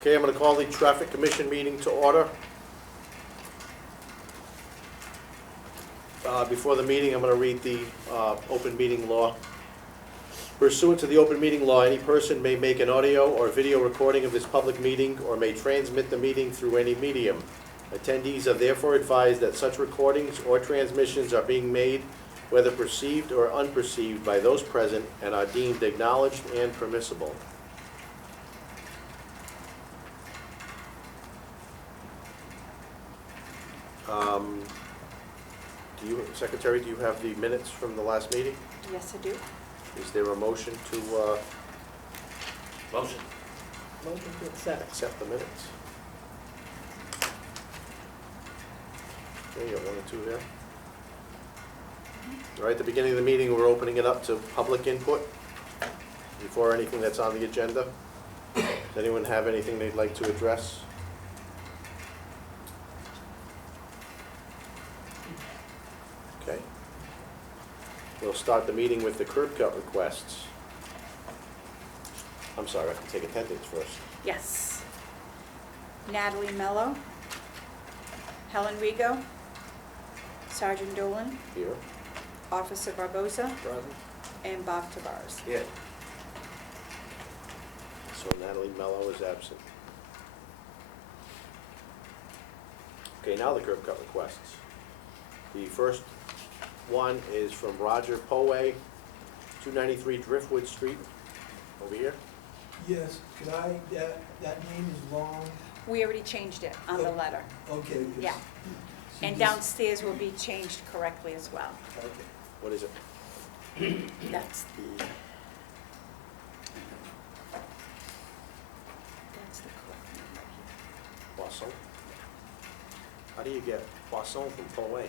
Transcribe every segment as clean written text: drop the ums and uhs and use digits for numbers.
Okay, I'm going to call the Traffic Commission meeting to order. Before the meeting, I'm going to read the open meeting law. Pursuant to the open meeting law, any person may make an audio or video recording of this public meeting or may transmit the meeting through any medium. Attendees are therefore advised that such recordings or transmissions are being made, whether perceived or unperceived, by those present and are deemed acknowledged and permissible. Secretary, do you have the minutes from the last meeting? Yes, I do. Is there a motion to Motion. Motion to accept. the minutes? Okay, you got one or two there. All right, at the beginning of the meeting, we're opening it up to public input before anything that's on the agenda. Does anyone have anything they'd like to address? Okay. We'll start the meeting with the curb cut requests. I'm sorry, I have to take attendance first. Yes. Natalie Mello, Helen Rigo, Sergeant Dolan, Here. Officer Barbosa, Present. and Bob Tavares. Yeah. So Natalie Mello is absent. Okay, now the curb cut requests. The first one is from Roger Poway, 293 Driftwood Street, over here. Yes, could I, that name is long, We already changed it on the letter. okay. 'cause Yeah. she And just- downstairs will be changed correctly as well. Okay. What is it? That's the correct name right here. Poisson? How do you get Poisson from Poway?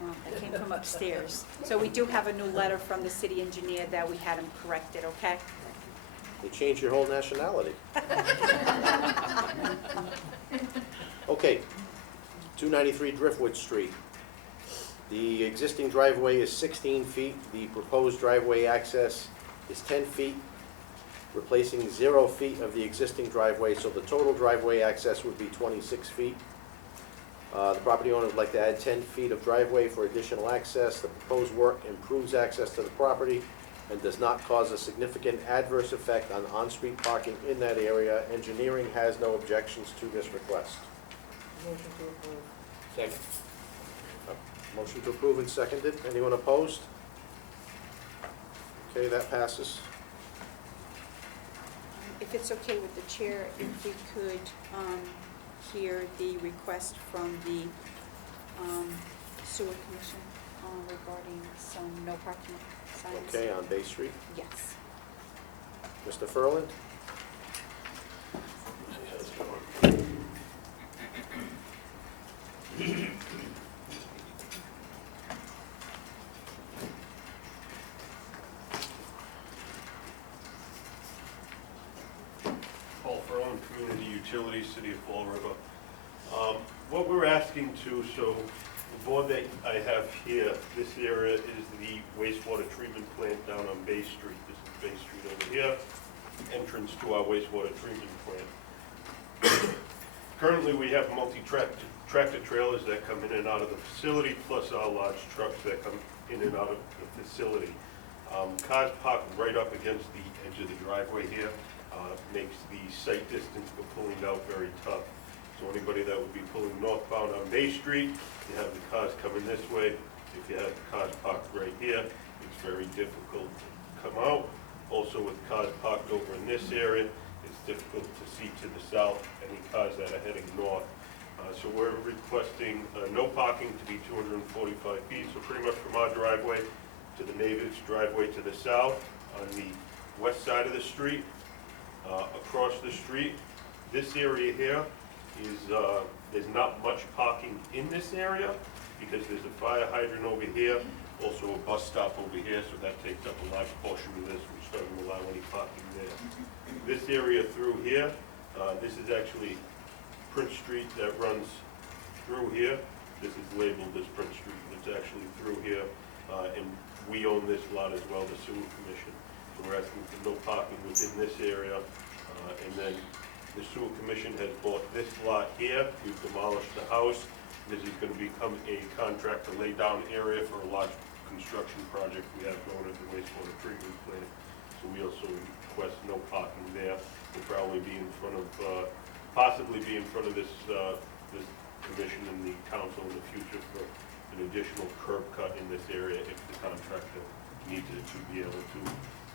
Well, that came from upstairs. So we do have a new letter from the city engineer that we had him corrected, okay? They changed your whole nationality. Okay, 293 Driftwood Street. The existing driveway is 16 feet. The proposed driveway access is 10 feet, replacing 0 feet of the existing driveway, so the total driveway access would be 26 feet. The property owner would like to add 10 feet of driveway for additional access. The proposed work improves access to the property and does not cause a significant adverse effect on on-street parking in that area. Engineering has no objections to this request. Motion to approve. Second. Motion to approve and seconded. Anyone opposed? Okay, that passes. If it's okay with the chair, if we could hear the request from the sewer commission regarding some no parking signs. Okay, on Bay Street. Yes. Mr. Furland? Paul Furlan, Community Utilities, City of Fall River. What we're asking to, so the board that I have here, this area is the wastewater treatment plant down on Bay Street. This is Bay Street over here, entrance to our wastewater treatment plant. Currently, we have multi-tractor trailers that come in and out of the facility, plus our large trucks that come in and out of the facility. Cars parked right up against the edge of the driveway here. Makes the sight distance for pulling out very tough. So anybody that would be pulling northbound on Bay Street, you have the cars coming this way. If you have the cars parked right here, it's very difficult to come out. Also with cars parked over in this area, it's difficult to see to the south, any cars that are heading north. So we're requesting no parking to be 245 feet, so pretty much from our driveway to the neighbor's driveway to the south on the west side of the street. Across the street, this area here is, there's not much parking in this area because there's a fire hydrant over here, also a bus stop over here, so that takes up a large portion of this, which doesn't allow any parking there. This area through here, this is actually Prince Street that runs through here. This is labeled as Prince Street, it's actually through here, and we own this lot as well, the sewer commission. So we're asking for no parking within this area, and then The sewer commission has bought this lot here, we've demolished the house. This is gonna become a contractor lay-down area for a large construction project we have going at the wastewater treatment plant. So we also request no parking there. We'll probably be in front of, possibly be in front of this commission and the council in the future for an additional curb cut in this area if the contractor needs it to be able to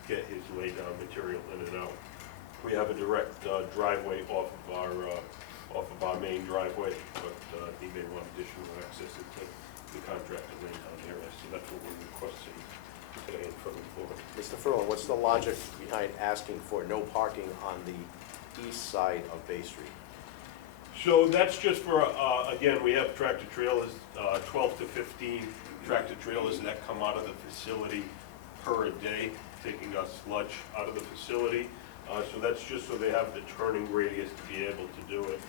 get his lay-down material in and out. We have a direct driveway off of our main driveway, but he may want additional access into the contractor lay-down area, so that's what we're requesting today in front of the board. Mr. Furlong, what's the logic behind asking for no parking on the east side of Bay Street? So that's just for, again, we have tractor trailers, 12 to 15 tractor trailers that come out of the facility per a day, taking our sludge out of the facility. So that's just so they have the turning radius to be able to do it.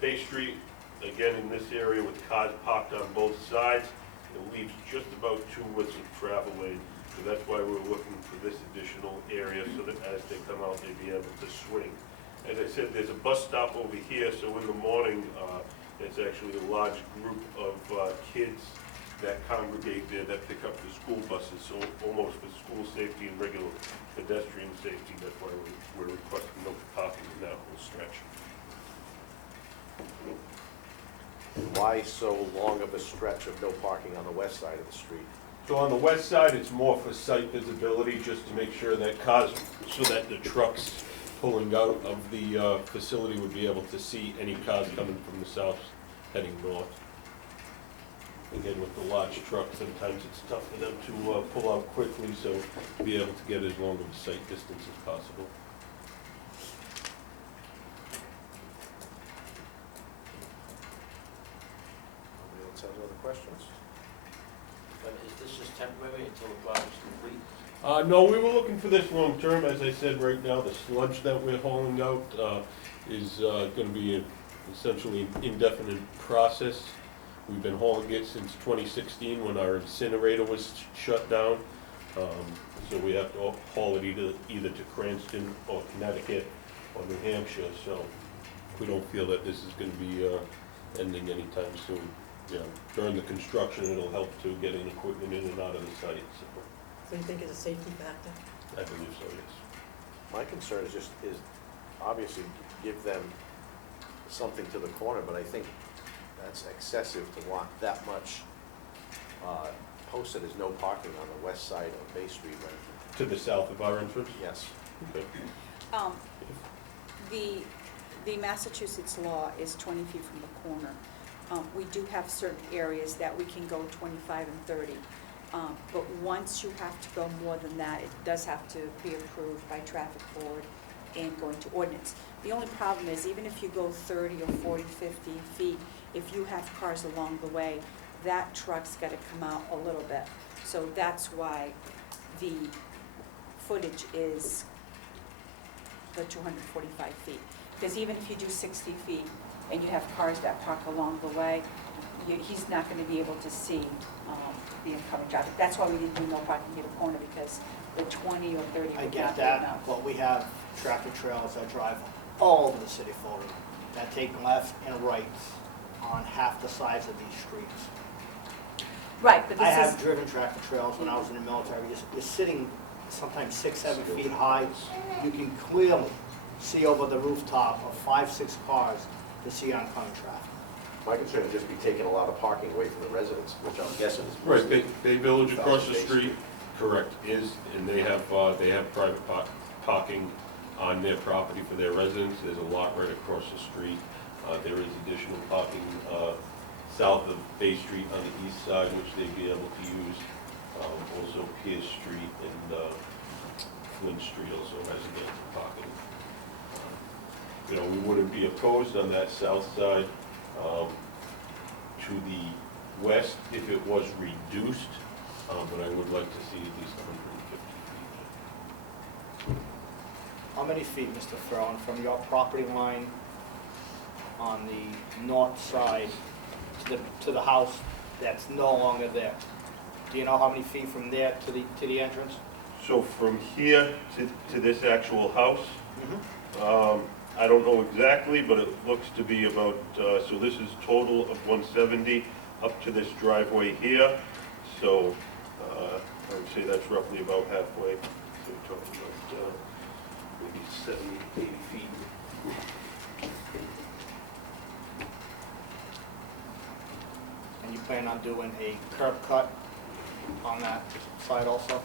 Bay Street, again, in this area with cars parked on both sides, it leaves just about 2 widths of travel lane. So that's why we're looking for this additional area so that as they come out, they'd be able to swing. As I said, there's a bus stop over here, so in the morning, it's actually a large group of kids that congregate there that pick up the school buses, so almost for school safety and regular pedestrian safety, that's why we're requesting no parking in that whole stretch. Why so long of a stretch of no parking on the west side of the street? So on the west side, it's more for site visibility, just to make sure that cars, so that the trucks pulling out of the facility would be able to see any cars coming from the south heading north. Again, with the large trucks, sometimes it's tough for them to pull out quickly, so be able to get as long of a sight distance as possible. Anybody else have other questions? Is this just temporary until the project's complete? No, we were looking for this long term. As I said, right now, the sludge that we're hauling out is gonna be essentially an indefinite process. We've been hauling it since 2016 when our incinerator was shut down. So we have to haul it either to Cranston or Connecticut or New Hampshire. So we don't feel that this is gonna be ending anytime soon. You know, during the construction, it'll help to getting equipment in and out of the site. So you think it's a safety factor? I believe so, yes. My concern is obviously give them something to the corner, but I think that's excessive to want that much posted as no parking on the west side of Bay Street when, To the south of our entrance? yes. Okay. The Massachusetts law is 20 feet from the corner. We do have certain areas that we can go 25 and 30. But once you have to go more than that, it does have to be approved by traffic board and going to ordinance. The only problem is, even if you go 30 or 40, 50 feet, if you have cars along the way, that truck's gotta come out a little bit. So that's why the footage is the 245 feet. Because even if you do 60 feet and you have cars that park along the way, he's not gonna be able to see the incoming traffic. That's why we didn't do no parking at the corner, because the 20 or 30 I would get not be that, enough. but we have tractor trailers that drive all over the city of Florida, that take left and right on half the size of these streets. Right, but I this have is, driven tractor trailers when I was in the military, you're sitting sometimes 6, 7 feet high. You can clearly see over the rooftop of 5, 6 cars to see oncoming traffic. My concern would just be taking a lot of parking away from the residents, which I'm guessing is. Right, Bay Village across the Bay street, correct, and they have private parking on their property for their residents. There's a lot right across the street. There is additional parking south of Bay Street on the east side, which they'd be able to use. Also Pierce Street and Flynn Street also has additional parking. You know, we wouldn't be opposed on that south side. To the west, if it was reduced, but I would like to see at least 150 feet. How many feet, Mr. Farrell, from your property line on the north side to the house that's no longer there? Do you know how many feet from there to the entrance? So from here to this actual house, I don't know exactly, but it looks to be about, so this is total of 170 up to this driveway here. So I would say that's roughly about halfway. So we're talking about maybe 70, 80 feet. And you plan on doing a curb cut on that side also?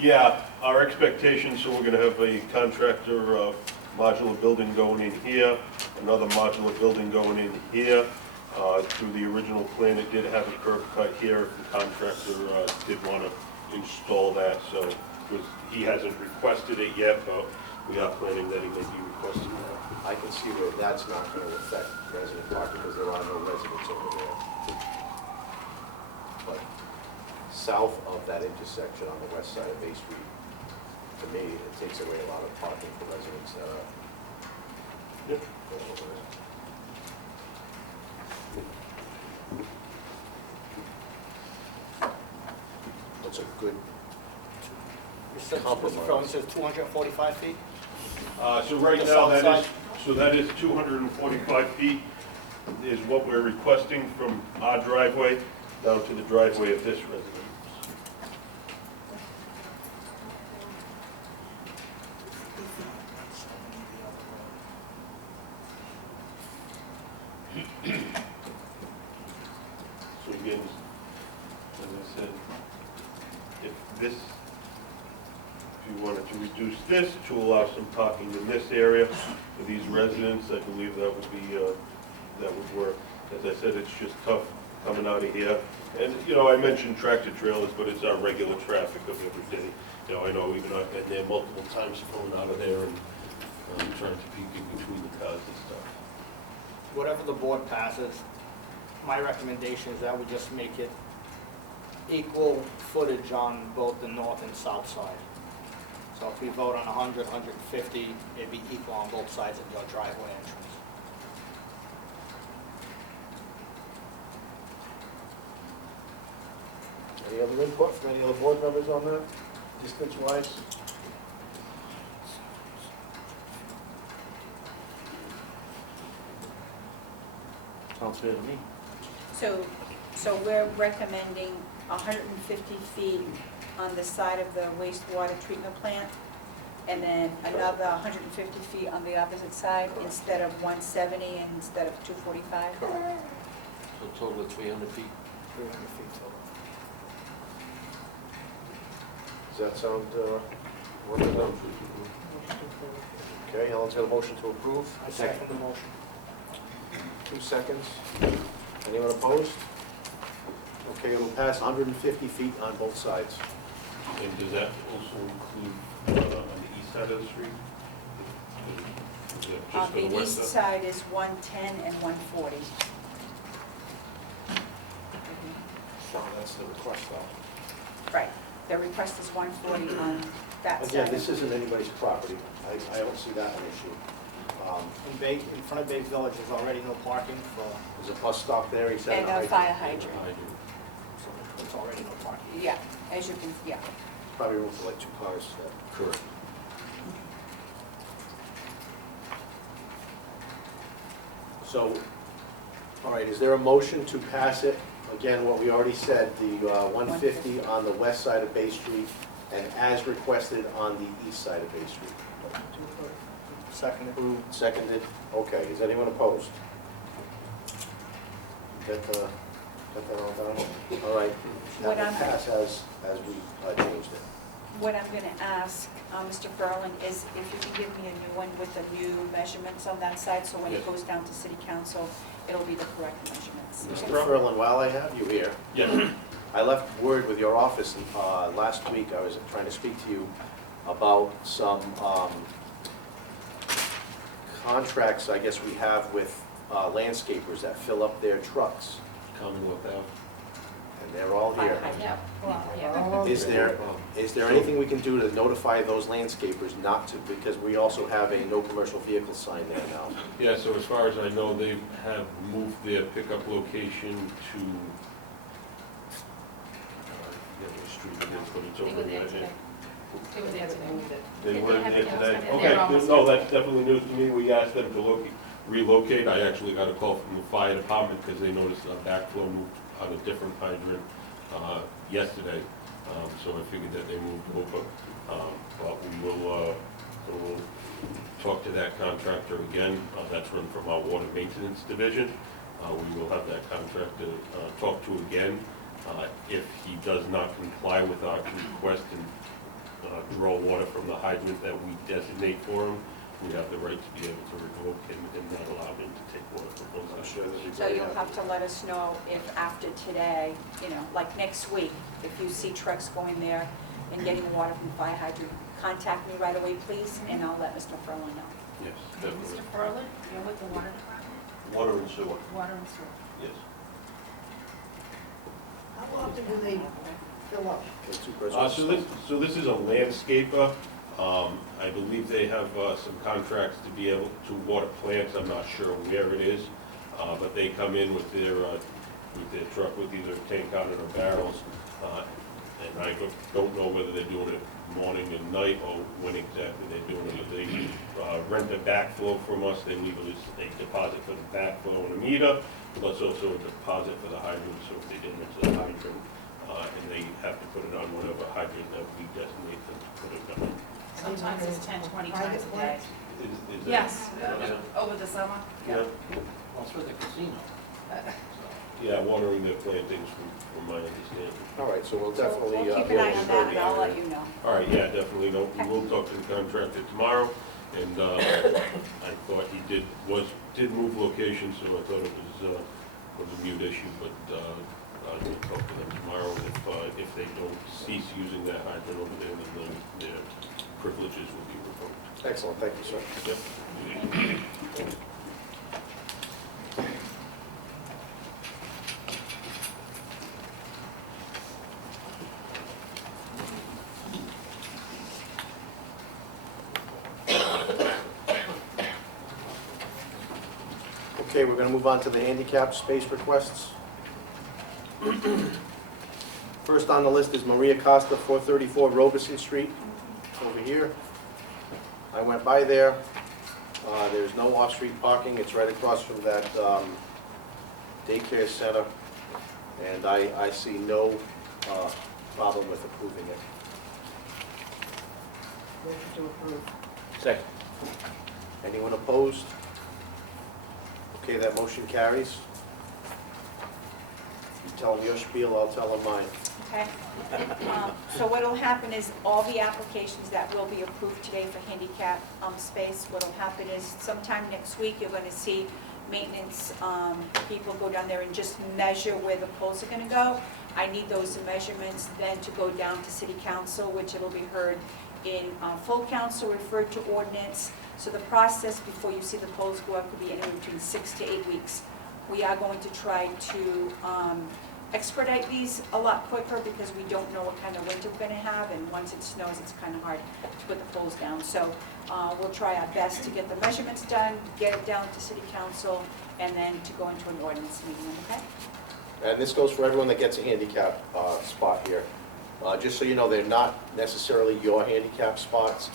Yeah, our expectation, so we're gonna have a contractor modular building going in here, another modular building going in here. Through the original plan, it did have a curb cut here. The contractor did want to install that, so he hasn't requested it yet, but we are planning that he may be requesting that. I can see where that's not gonna affect resident parking because there are no residents over there. But south of that intersection on the west side of Bay Street, to me, it takes away a lot of parking for residents that are Yep. going over there. That's a good, You said, Mr. Compromise. Ferland says 245 feet? So right The now, south that side? is 245 feet is what we're requesting from our driveway down to the driveway of this residence. So again, as I said, if you wanted to reduce this to allow some parking in this area for these residents, I believe that would be, that would work. As I said, it's just tough coming out of here. And, I mentioned tractor trailers, but it's our regular traffic of every day. I know even I've been there multiple times pulling out of there and trying to peek in between the cars and stuff. Whatever the board passes, my recommendation is that we just make it equal footage on both the north and south side. So if we vote on 100, 150, it'd be equal on both sides of your driveway entrance. any other input from any other board members on that, distance-wise? Sounds fair to me. So we're recommending 150 feet on the side of the wastewater treatment plant, and then another 150 feet on the opposite side, instead of 170 and instead of 245? So total of 300 feet. 300 feet total. Does that sound, workable? Okay, I'll entertain a motion to approve. I second the motion. 2 seconds. Anyone opposed? Okay, it'll pass 150 feet on both sides. And does that also include on the east side of the street? Is it just for the The west east side? side is 110 and 140. So that's the request though. Right, the request is 140 on that side. Again, this isn't anybody's property. I don't see that an issue. In front of Bay Village, there's already no parking for, There's a bus stop there, he said. And a fire hydrant. so there's already no parking. Yeah, as you can, yeah. Probably room for like 2 cars. Correct. So, all right, is there a motion to pass it? Again, what we already said, the 150 on the west side of Bay Street and as requested on the east side of Bay Street. Second. Seconded, okay, is anyone opposed? Get that all done? All right, What that will I'm- pass as we changed it. What I'm going to ask, Mr. Ferland, is if you can give me a new one with the new measurements on that side, so when it Yes. goes down to city council, it'll be the correct measurements. Mr. Ferland, while I have you here, Yes. I left word with your office last week. I was trying to speak to you about some contracts, I guess we have with landscapers that fill up their trucks, Commonwealth Ave. and they're all here. Yeah, well, yeah. Is there anything we can do to notify those landscapers not to, because we also have a no commercial vehicle sign there now? Yeah, so as far as I know, they have moved their pickup location to, I forget what street it is, but it's over there. It was there today. They weren't there today? And Okay, they're almost no, there. that's definitely news to me. We asked them to relocate. I actually got a call from the fire department because they noticed a backflow moved on a different hydrant yesterday. So I figured that they moved over. But we'll talk to that contractor again. That's run from our water maintenance division. We will have that contractor talk to again. If he does not comply with our request and draw water from the hydrant that we designate for him, we have the right to be able to revoke and not allow him to take water from those I'm hydrants. sure they'll be So very you'll happy. have to let us know if after today, you know, like next week, if you see trucks going there and getting water from the fire hydrant, contact me right away, please, and I'll let Mr. Furlong know. Yes, Mr. definitely. Furlan, you're with the water department? Water and sewer, Water and sewer. yes. How often do they fill up? Okay, two questions. So this is a landscaper. I believe they have some contracts to be able to water plants. I'm not sure where it is. But they come in with their truck with either a tank on it or barrels. And I don't know whether they're doing it morning and night or when exactly they're doing it. They rent a backflow from us. They leave us a deposit for the backflow and a meter, plus also a deposit for the hydrant. So if they damage the hydrant, and they have to put it on whatever hydrant that we designate them to put it on. Sometimes it's 10, 20 times a day. Is that- Yes, Yeah. over the summer. Yeah, Well, it's with the casino. yeah, watering their plantings from my understanding. All right, so we'll So definitely. we'll keep be an able eye to on survey that, and I'll the let area. you know. All right, yeah, definitely, no, we will talk to the contractor tomorrow, and, I thought he did move location, so I thought it was a mute issue, but, I will talk to them tomorrow. If they don't cease using that hydrant over there, then their privileges will be revoked. Excellent, thank you, sir. Yep. Okay, we're gonna move on to the handicap space requests. First on the list is Maria Costa, 434 Robeson Street, over here. I went by there. There's no off-street parking. It's right across from that daycare center. And I see no problem with approving it. Motion to approve. Second. Anyone opposed? Okay, that motion carries. You tell them your spiel, I'll tell them mine. Okay? So what'll happen is all the applications that will be approved today for handicap space, what'll happen is sometime next week, you're gonna see maintenance people go down there and just measure where the poles are gonna go. I need those measurements then to go down to city council, which it'll be heard in full council, referred to ordinance. So the process before you see the poles go up could be anywhere between 6 to 8 weeks. We are going to try to expedite these a lot quicker because we don't know what kind of winter we're gonna have, and once it snows, it's kind of hard to put the poles down. So we'll try our best to get the measurements done, get it down to city council, and then to go into an ordinance meeting, okay? And this goes for everyone that gets a handicap spot here. Just so you know, they're not necessarily your handicap spots.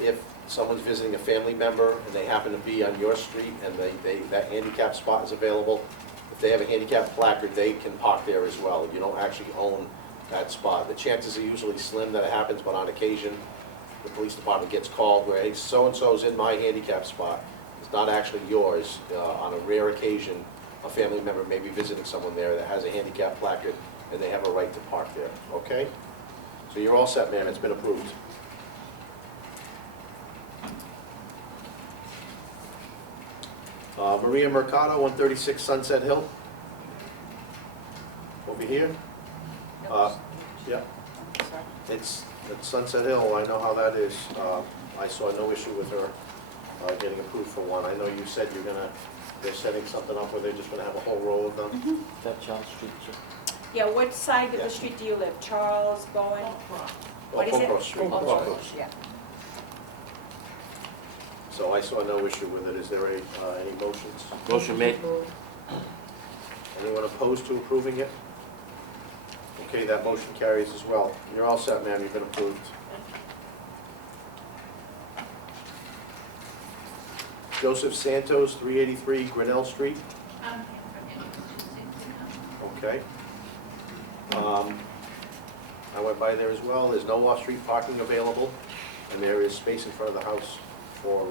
If someone's visiting a family member and they happen to be on your street and that handicap spot is available, if they have a handicap placard, they can park there as well. You don't actually own that spot. The chances are usually slim that it happens, but on occasion, the police department gets called where, hey, so-and-so's in my handicap spot. It's not actually yours. On a rare occasion, a family member may be visiting someone there that has a handicap placard, and they have a right to park there, okay? So you're all set, ma'am, it's been approved. Maria Mercado, 136 Sunset Hill. Over here. Yeah, Sorry. it's Sunset Hill, I know how that is. I saw no issue with her getting approved for one. I know you said they're setting something up where they're just gonna have a whole row of them. That Charles Street, sir. Yeah, what side of Yeah. the street do you live? Charles, Bowen? What is it? Oak Street. Oak Oak Street, Cross. yeah. So I saw no issue with it. Is there any motions? Motion made. Approve. Anyone opposed to approving it? Okay, that motion carries as well. You're all set, ma'am, you've been approved. Joseph Santos, 383 Grinnell Street. Okay. I went by there as well. There's no off-street parking available, and there is space in front of the house for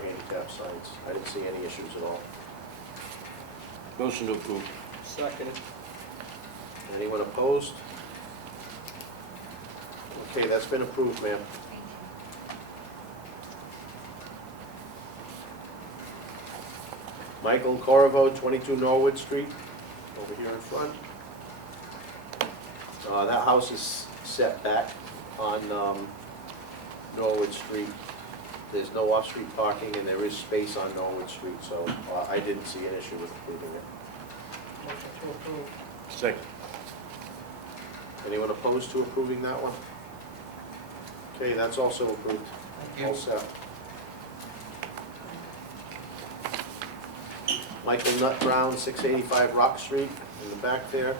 handicap signs. I didn't see any issues at all. Motion to approve. Seconded. Anyone opposed? Okay, that's been approved, ma'am. Michael Corvo, 22 Norwood Street, over here in front. That house is set back on Norwood Street. There's no off-street parking, and there is space on Norwood Street, so I didn't see an issue with approving it. Motion to approve. Second. Anyone opposed to approving that one? Okay, that's also approved. All set. Michael Nut Brown, 685 Rock Street, in the back there.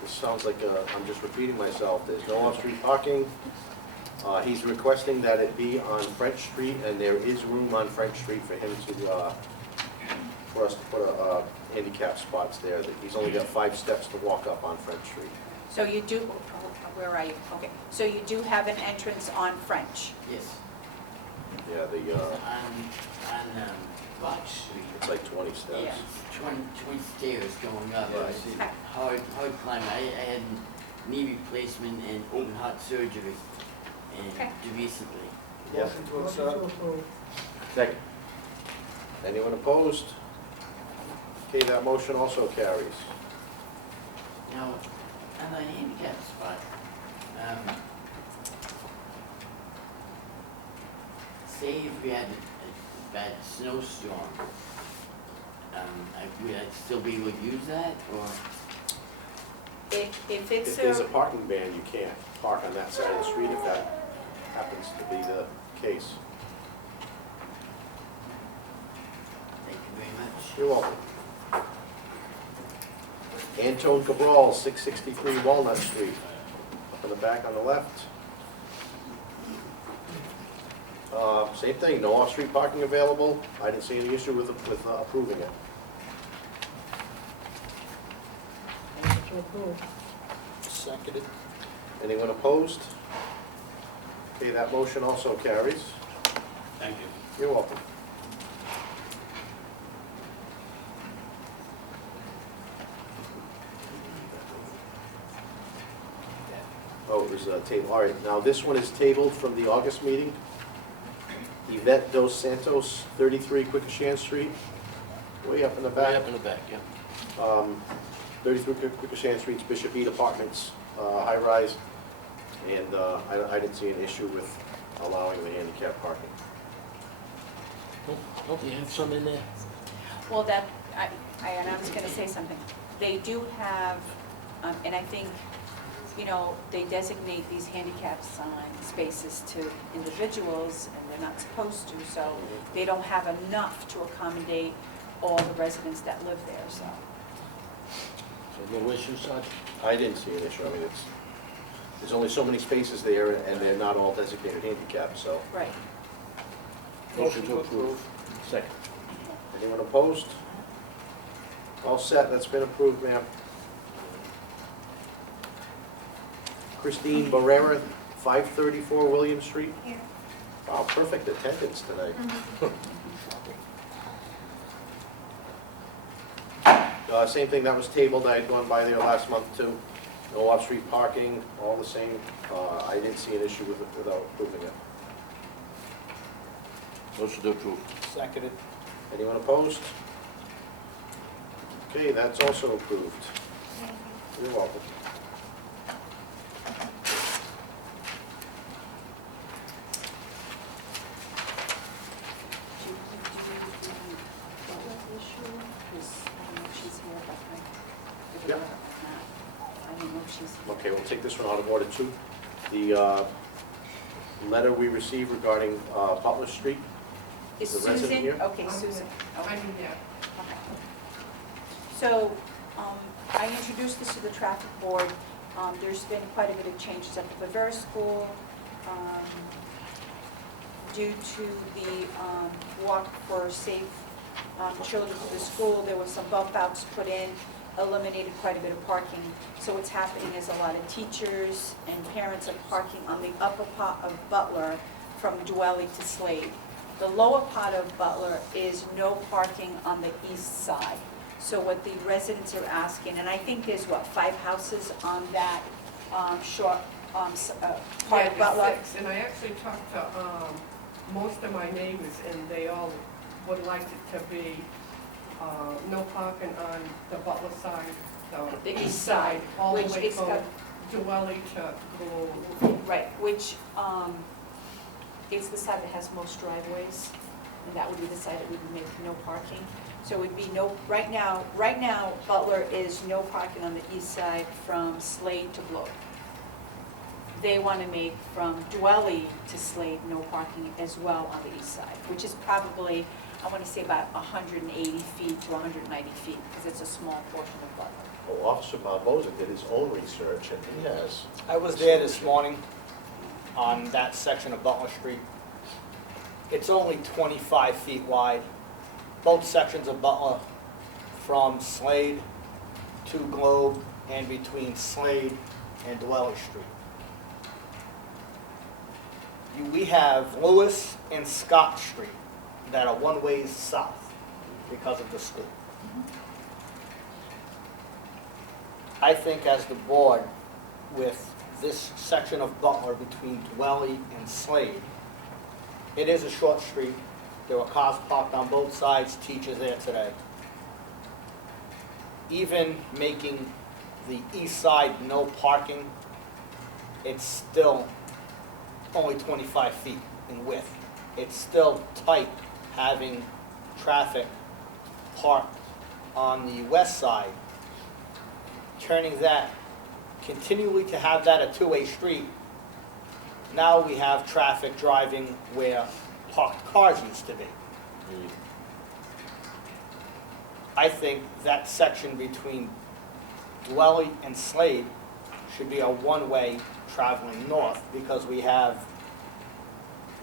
This sounds like, I'm just repeating myself, there's no off-street parking. He's requesting that it be on French Street, and there is room on French Street for him to, for us to put handicap spots there. He's only got 5 steps to walk up on French Street. So you do, where are you? Okay, so you do have an entrance on French? Yes. Yeah, On Rock Street. it's like 20 steps. Yeah, 20 stairs going up. Yeah. It's a hard climb. I had knee replacement and open heart surgery Okay. recently. Yeah. Motion to Motion to accept. approve. Second. Anyone opposed? Okay, that motion also carries. Now, on the handicap spot, say if we had a bad snowstorm, would I still be able to use that, or? If If it's there's a parking ban, you can't park on that side of the street if that happens to be the case. Thank you very much. You're welcome. Antone Cabral, 663 Walnut Street, up in the back on the left. Same thing, no off-street parking available. I didn't see any issue with approving it. Motion to approve. Seconded. Anyone opposed? Okay, that motion also carries. Thank you. You're welcome. Oh, it was a table, all right, now this one is tabled from the August meeting. Yvette Dos Santos, 33 Quikasham Street, way up in the Way back. up in the back, yeah. 33 Quikasham Street's Bishop Eat Apartments, high-rise, and I didn't see an issue with allowing the handicap parking. Oh, you have some in there? Well, and I was gonna say something. They do have, and I think, you know, they designate these handicap sign spaces to individuals, and they're not supposed to, so they don't have enough to accommodate all the residents that live there, so. So no issue, Sergeant? I didn't see an issue, I mean, there's only so many spaces there, and they're not all designated handicap, so. Right. Motion to approve. Second. Anyone opposed? All set, that's been approved, ma'am. Christine Barrera, 534 William Street. Here. Wow, perfect attendance tonight. Same thing, that was tabled, I had gone by there last month too. No off-street parking, all the same. I didn't see an issue with it without approving it. Motion to approve. Seconded. Anyone opposed? Okay, that's also approved. You're welcome. Do you do the wetland issue? Because I don't know if she's here, but I could Yeah. have not. I don't know if she's here. Okay, we'll take this one out of order too. The letter we received regarding Butler Street. Is the resident Susan? here? Okay, Susan. Okay. I'm here. Okay. So, I introduced this to the traffic board. There's been quite a bit of changes at the Bavera School. due to the Walk for Safe Children to the School, there were some bump outs put in, eliminated quite a bit of parking. So what's happening is a lot of teachers and parents are parking on the upper part of Butler from Dwelly to Slade. The lower part of Butler is no parking on the east side. So what the residents are asking, and I think there's, what, 5 houses on that short part Yeah, of Butler? there's 6, and I actually talked to most of my neighbors, and they all would like it to be no parking on the Butler side, The east side, all the which way is from got- Dwelly to Glow. Right, which is the side that has most driveways, and that would be the side that would make no parking. So it would be no, right now, Butler is no parking on the east side from Slade to Globe. They want to make from Dwelly to Slade no parking as well on the east side, which is probably, I want to say about 180 feet to 190 feet, because it's a small portion of Butler. Well, Officer Barboza did his own research, and he has. I was there this morning on that section of Butler Street. It's only 25 feet wide. Both sections of Butler, from Slade to Globe and between Slade and Dwelly Street. We have Lewis and Scott Street that are one ways south because of the school. I think as the board, with this section of Butler between Dwelly and Slade, it is a short street. There were cars parked on both sides, teachers there today. Even making the east side no parking, it's still only 25 feet in width. It's still tight having traffic parked on the west side. Turning that, continually to have that a two-way street, now we have traffic driving where parked cars used to be. I think that section between Dwelly and Slade should be a one-way traveling north, because we have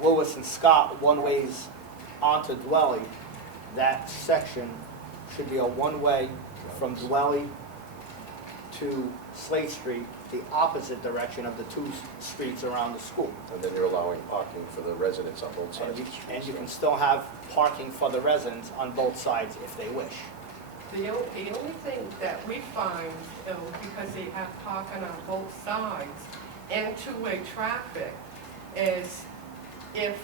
Lewis and Scott one-ways onto Dwelly. That section should be a one-way from Dwelly to Slade Street, the opposite direction of the two streets around the school. And then you're allowing parking for the residents on both sides of the street. And you can still have parking for the residents on both sides if they wish. The only thing that we find, because they have parking on both sides and two-way traffic, is if,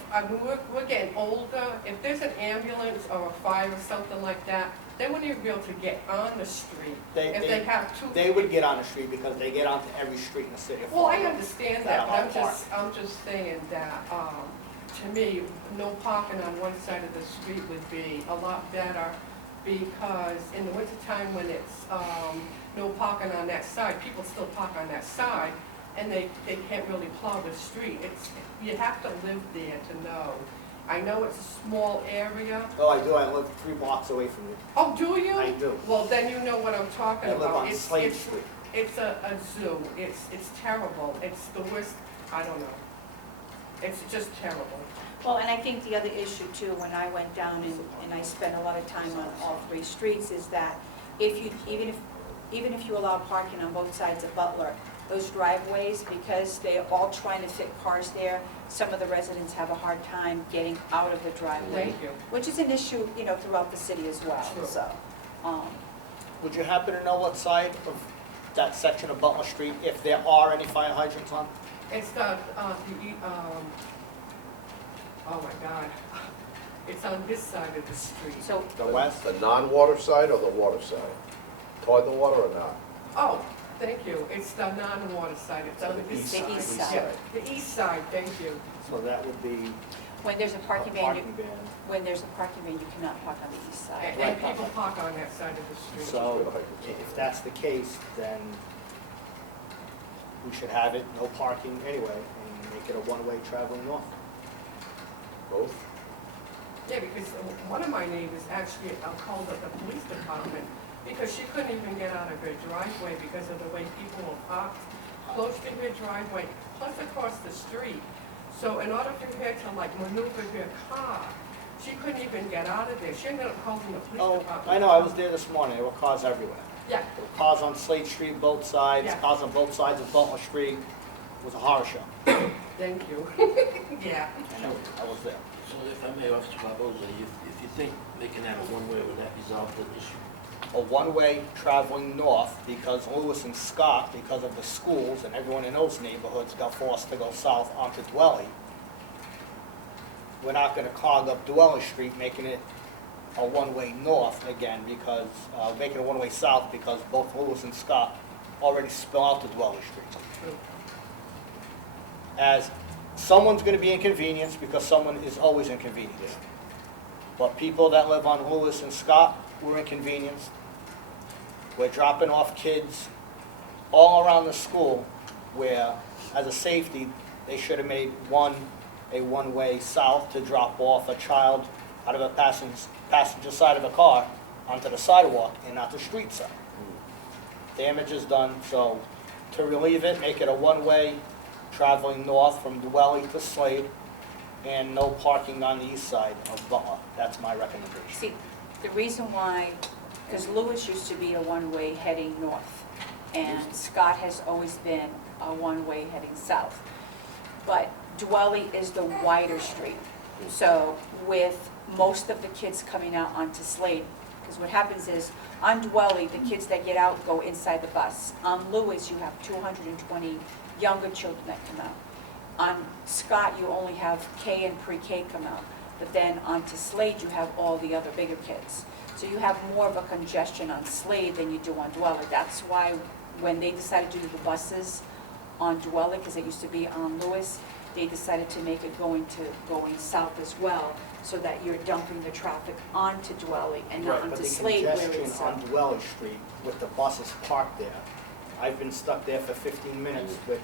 we're getting older, if there's an ambulance or a fire or something like that, they wouldn't even be able to get on the street if they have two. They would get on the street because they get onto every street in the city of Well, I Florida. understand That that, but all I'm just saying that, to me, no parking on one side of the street would be a lot better, because in the wintertime when it's, no parking on that side, people still park on that side, and they can't really plow the street. You have to live there to know. I know it's a small area. Oh, I do. I live 3 blocks away from you. Oh, do you? I do. Well, then you know what I'm talking I about. live on It's- Slade it's- Street. It's a zoo. It's terrible. It's the worst, I don't know. It's just terrible. Well, and I think the other issue too, when I went down and I spent a lot of time on all 3 streets, is that even if you allow parking on both sides of Butler, those driveways, because they're all trying to fit cars there, some of the residents have a hard time getting out of the driveway. Thank you. Which is an issue, throughout the city as well, True. so. Would you happen to know what side of that section of Butler Street, if there are any fire hydrants on? It's oh my God. It's on this side of the street. So, The west? The non-water side or the water side? Toward the water or not? Oh, thank you. It's the non-water side. It's on The this east side. The east Yeah, side. the east side, thank you. So that would be when there's a a parking ban, parking ban. you cannot park on the east side. And people park on that side of the street. So if that's the case, then we should have it, no parking anyway, and make it a one-way traveling north. Both? Yeah, because one of my neighbors actually called up the police department because she couldn't even get out of her driveway because of the way people were parked close to her driveway, plus across the street. So in order for her to like maneuver her car, she couldn't even get out of there. She ended up calling the police Oh, department. I know, I was there this morning, there were cars everywhere. Yeah, There were cars on Slade Street, both sides, Yeah. cars on both sides of Butler Street. It was a horror show. thank you. Yeah. I know, I was there. So if I may, Officer Barboza, if you think making that a one-way, would that resolve the issue? A one-way traveling north because Lewis and Scott, because of the schools and everyone in those neighborhoods got forced to go south onto Dwelly. We're not gonna clog up Dwelly Street, making it a one-way north again because, making it a one-way south because both Lewis and Scott already spill out to Dwelly Street. As someone's gonna be inconvenienced because someone is always inconvenienced. But people that live on Lewis and Scott were inconvenienced. We're dropping off kids all around the school where, as a safety, they should have made a one-way south to drop off a child out of a passenger side of a car onto the sidewalk and not the street side. Damage is done, so to relieve it, make it a one-way traveling north from Dwelly to Slade and no parking on the east side of Butler. That's my recommendation. See, the reason why, because Lewis used to be a one-way heading north, and Scott has always been a one-way heading south. But Dwelly is the wider street. So with most of the kids coming out onto Slade, because what happens is, on Dwelly, the kids that get out go inside the bus. On Lewis, you have 220 younger children that come out. On Scott, you only have K and pre-K come out. But then onto Slade, you have all the other bigger kids. So you have more of a congestion on Slade than you do on Dwelly. That's why when they decided to do the buses on Dwelly, because it used to be on Lewis, they decided to make it going south as well, so that you're dumping the traffic onto Dwelly and not onto Slade where But the it's. congestion on Dwelly Street with the buses parked there, I've been stuck there for 15 minutes with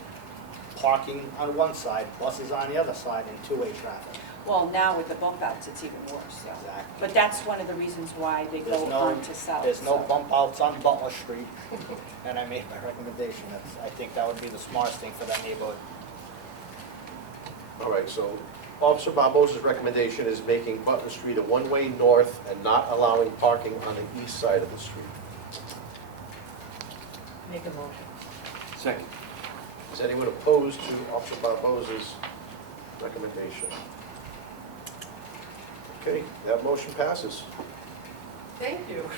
parking on one side, buses on the other side, and two-way traffic. Well, now with the bump outs, it's even worse, so. Exactly. But that's one of the reasons why they There's go no- onto south. There's no so. bump outs on Butler Street, and I made my recommendation. I think that would be the smartest thing for that neighborhood. All right, so Officer Barbosa's recommendation is making Butler Street a one-way north and not allowing parking on the east side of the street. Make a motion. Second. Is anyone opposed to Officer Barbosa's recommendation? Okay, that motion passes. Thank you.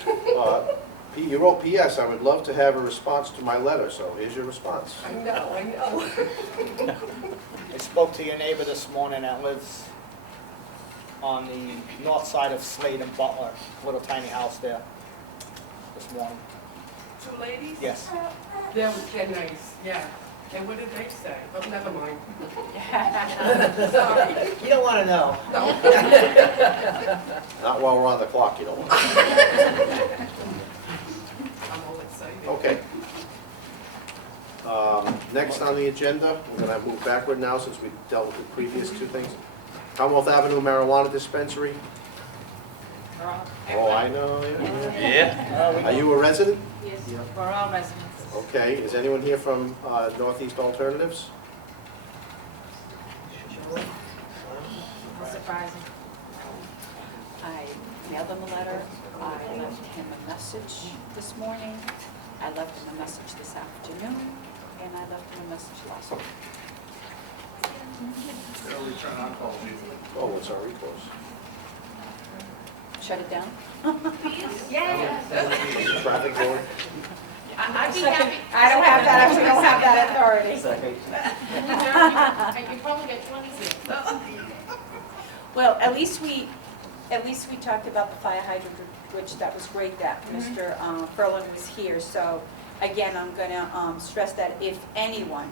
You wrote PS, I would love to have a response to my letter, so here's your response. I know. I spoke to your neighbor this morning that lives on the north side of Slade and Butler, little tiny house there this morning. Two ladies? Yes. They're nice, yeah. And what did they say? Oh, never mind. Sorry. You don't want to know. No. Not while we're on the clock, you don't want. I'm all excited. Okay. Next on the agenda, we're gonna move backward now since we dealt with the previous two things. Commonwealth Avenue Marijuana Dispensary. Oh, I know, yeah. Yeah. Are you a resident? Yes, we're all residents. Okay, is anyone here from Northeast Alternatives? Surprising. I mailed him a letter, I left him a message this morning, I left him a message this afternoon, and I left him a message last week. Oh, it's our recourse. Shut it down? Yeah. Traffic board? I'd be happy. I don't have that, I don't have that authority. I could probably get 20 cents. Well, at least we talked about the fire hydrant, which that was great that Mr. Furlong was here. So again, I'm gonna stress that if anyone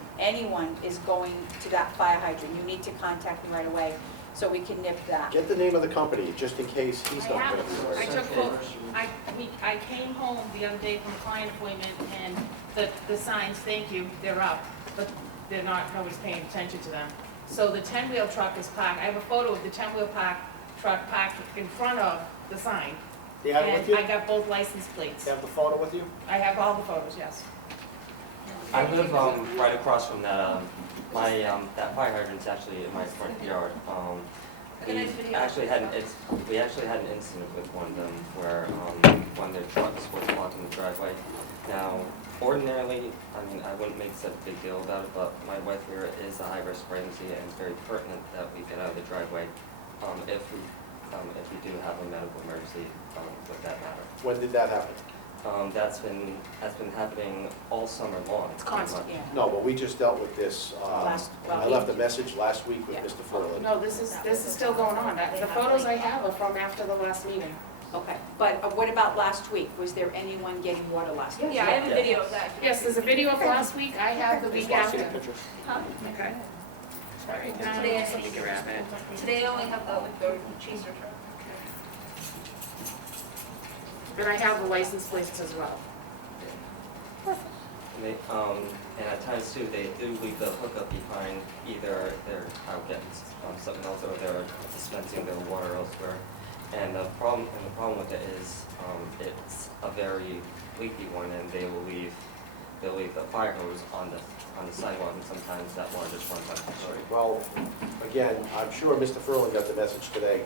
is going to that fire hydrant, you need to contact me right away so we can nip that. Get the name of the company, just in case he's I not have, gonna be I there. took both, I came home the other day from a client appointment and the signs, thank you, they're up, but they're not, nobody's paying attention to them. So the 10-wheel truck is parked, I have a photo of the 10-wheel truck parked in front of the sign. Do you have it with you? And I got both license plates. Do you have the photo with you? I have all the photos, yes. I live right across from that My, that fire hydrant's actually in my front yard. Got a nice video. We actually had an incident with one of them where, one of their trucks was blocking the driveway. Now, ordinarily, I mean, I wouldn't make such a big deal about it, but my wife here is a high-risk pregnancy, and it's very pertinent that we get out of the driveway, if we do have a medical emergency, with that matter. When did that happen? That's been happening all summer long. It's constant, Yeah. No, but we just dealt with this, Well, I left a message last week with Yeah. Mr. Furlan. No, this is still going on. The photos I have are from after the last meeting. Okay, but what about last week? Was there anyone getting water last week? Yeah, I have a video of that. Yes, there's a video of last week. I have the week Just want to see after. the pictures. Okay. Sorry, Today, let me grab it. Today I only have the chaser truck. And I have the license plates as well. And they, and at times too, they do leave the hookup behind, either they're out getting something else or they're dispensing their water elsewhere. And the problem with it is, it's a very leaky one, and they'll leave the fire hose on the sidewalk, and sometimes that water just runs out of the street. Well, again, I'm sure Mr. Furlan got the message today.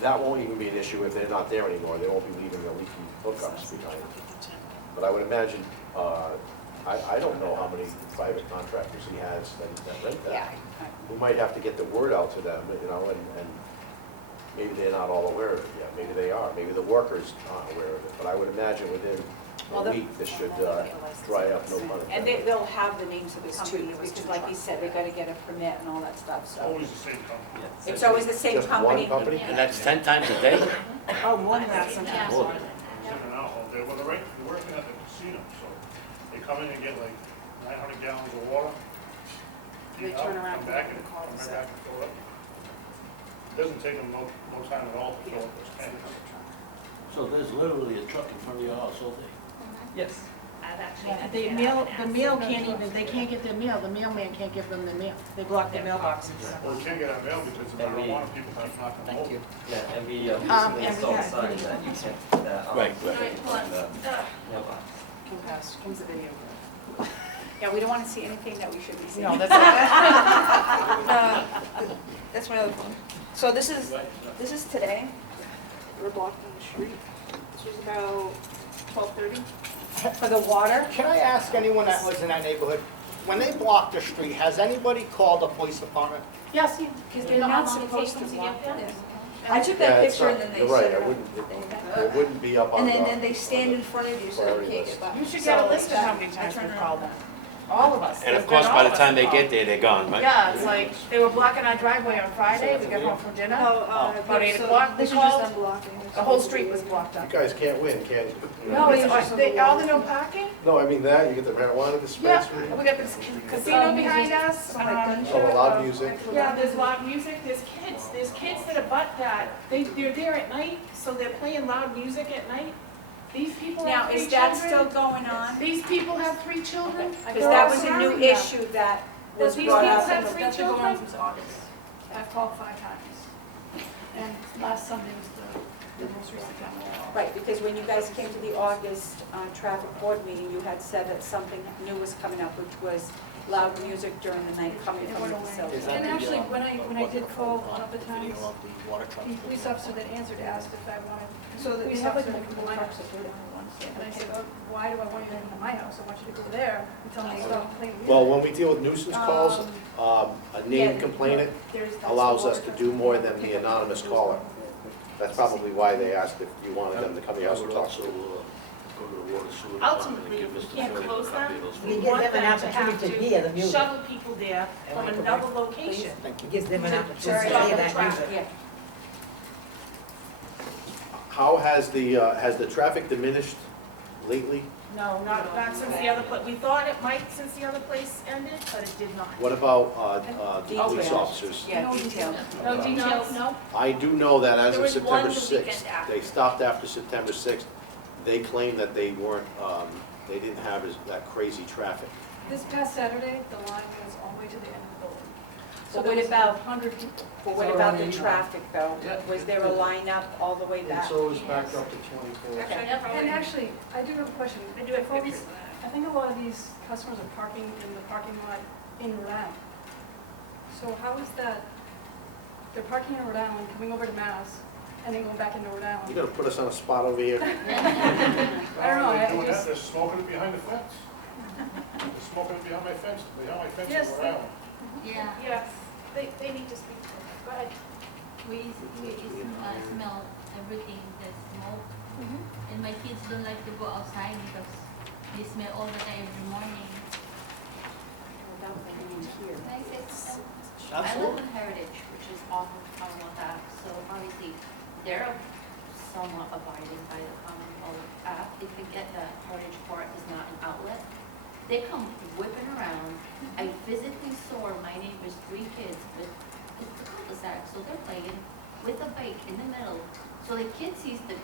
That won't even be an issue if they're not there anymore. They won't be leaving the leaky hookups behind. But I would imagine, I don't know how many private contractors he has that rent that. Yeah. We might have to get the word out to them, you know, and maybe they're not all aware of it yet. Maybe they are. Maybe the workers aren't aware of it. But I would imagine within Well, a the- week, this should dry up, no pun And intended. they'll have the names of the companies, because like he said, they gotta get a permit and all that stuff, so. Always the same company. It's always the same Just one company. company? And that's 10 times a day? Oh, more than that sometimes. More. In and out all day. Well, they're working at the casino, so they come in and get like 900 gallons of water. They eat out, turn around Come back and and call come us right back and fill it up. Doesn't take them no time at all to fill up those tanks. So there's literally a truck in front of your house all day? Yes. The mail can't even, they can't get their mail, the mailman can't give them their mail. They block their mailboxes. Well, we can't get our mail because of And we- marijuana, people keep knocking them over. Yeah, and we and recently we installed had- signs that you can't, that, Right, on the mailbox. Can pass, comes the video. Yeah, we don't wanna see anything that we shouldn't see. No, that's That's my other phone. So this is today. We're blocking the street. This was about 12:30. For the water, Can I ask anyone that lives in that neighborhood, when they block the street, has anybody called the police department? Yes, because you they're know how not long it supposed takes to them to block get that. there? I took Yeah, that it's picture not- and then they you're right, set it it up. wouldn't wouldn't be up on And the. then they stand in front of you so priority they can't list. get by. You should get a list of how many times we called them. All of us. And There's of course, been by all the of us time they involved. get there, they're gone, right? Yeah, it's like, they were blocking our driveway on Friday, we got home from dinner, about 8 o'clock, they This is just called, them blocking. the whole street was blocked You up. guys can't win, can you? No, it's, just all the no parking? No, I mean that, you get the marijuana Yeah, dispensary. we got this casino behind us, Oh, loud music. yeah, there's loud music, there's kids that abut that, they're there at night, so they're playing loud music at night. These people Now, have 3 is that still children. going on? These people have 3 children. Because They're that all was a new surrounding them. issue that Well, was these brought kids up. have 3 That's been going on children. since August. I've called 5 times. And last Sunday was the most recent time. Right, because when you guys came to the August traffic board meeting, you had said that something new was coming up, which was loud music during the night coming It from went the away. facility. Is that And the, actually, when I what did they call call one of the video times, of the water truck? the police officer that answered asked if I wanted, so the Police police officer officer that can can line up to do different ones. And I said, oh, why do I want you to come to my house? I want you to go there and tell me about playing music. Well, when we deal with nuisance calls, a Yeah, named complainant There's- that's allows the us to water do truck. more than the anonymous caller. That's probably why they asked if you wanted them to come to your house I and would talk. also go to the water sewer department Ultimately, and give we Mr. can't Ferry a close copy them. of those We You photos. give want them an them to opportunity have to hear the to music. shuttle people there from another location. It gives them an To opportunity stop to hear the that traffic. music. Yeah, How has the traffic diminished lately? No, not since the other place, we thought it might since the other place ended, but it did not. What about police Details. officers? yeah, detail. No details? No. I do know that as There of was September one the weekend 6th, after. they stopped after September 6th. They claimed that they weren't, they didn't have that crazy traffic. This past Saturday, the line was all the way to the end of the building. So there what was about- 100 people. But what about the traffic though? Yeah. Was there a lineup all the way back? It's always backed up to 24. And actually, I do have a question. I do have Before we- pictures. I I think a lot of these customers are parking in the parking lot in Rhode Island. So how is that, they're parking in Rhode Island, coming over to Mass, and then going back into Rhode You Island? gotta put us on a spot over here. I don't know, I just, They're smoking it behind the fence. They're smoking it behind my fence Yes. in Rhode Island. Yeah, Yes, they need to speak to them. Go ahead. we smell everything, the smoke. And my kids don't like to go outside because they smell all the time every morning. Without being in here. Can I say something? I live Absolutely. in Heritage, which is off of Commonwealth Ave, so obviously they're somewhat abiding by the Commonwealth Ave. If you get the Heritage Court is not an outlet, they come whipping around. I physically saw my neighbor's 3 kids with, it's a cul-de-sac, so they're playing with a bike in the middle. So the kid sees the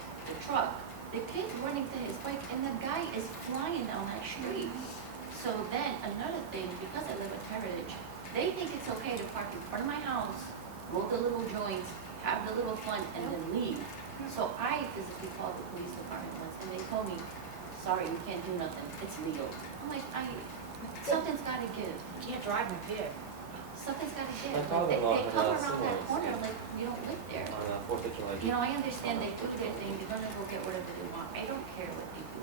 truck, the kid's running to his bike, and the guy is flying down that street. So then, another thing, because I live at Heritage, they think it's okay to park in front of my house, roll the little joints, have the little fun, and then leave. So I physically called the police department once, and they told me, sorry, we can't do nothing, it's legal. I'm like, something's gotta give, You can't drive impaired. something's gotta give. My Like, father-in-law they had come a around similar that corner experience. like you don't live there. On 4th of July. You know, I understand they do their thing, they're gonna go get whatever they want, I don't care what they do.